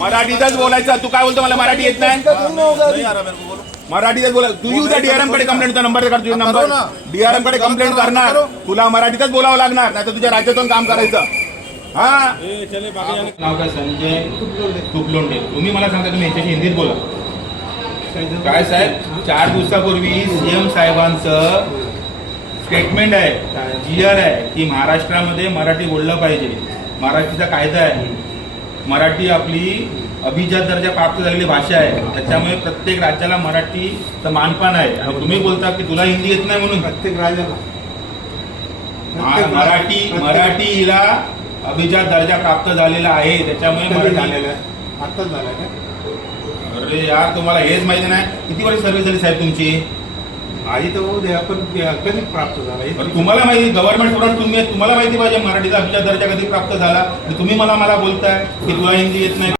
मराठीतच बोलायचं. तू काय बोलतो? मला मराठी येत नाही. मराठीतच बोला. तू येऊ द्या. डीआरएमकडे कंप्लेंट नंबर कर तुझा नंबर. डीआरएमकडे कंप्लेंट करणार. करू. तुला मराठीतच बोलावं लागणार. नाही तर तुझ्या राज्यातून काम करायचं. हा? नाव काय संजय तुपलोंडे. तुम्ही मला सांगता तुम्ही याच्याशी हिंदीत बोला. काय साहेब? चार दिवसापूर्वी सीएम साहेबांचं स्टेटमेंट आहे जीआर आहे की महाराष्ट्रामध्ये मराठी बोललं पाहिजे. महाराष्ट्रीचा कायदा आहे. मराठी आपली अभिजात दर्जा प्राप्त झालेली भाषा आहे. त्याच्यामुळे प्रत्येक राज्याला मराठीचं मानपान आहे. आणि तुम्ही बोलता की तुला हिंदी येत नाही म्हणून. प्रत्येक राजाला मा- मराठी मराठीला अभिजात दर्जा प्राप्त झालेला आहे. त्याच्यामुळे मराठी झालेलं आहे आत्ताच झालं अरे यार तुम्हाला हेच माहिती नाही. किती वर्ष सर्व्हिस झाली साहेब तुमची? आधी तर होऊ द्या पण कधी प्राप्त झाला? हे पण तुम्हाला माहिती गव्हर्नमेंट स्टुडंट तुम्ही तुम्हाला माहिती पाहिजे मराठीचा अभिजात दर्जा कधी प्राप्त झाला? आणि तुम्ही मला मला बोलताय की तुला हिंदी येत नाही.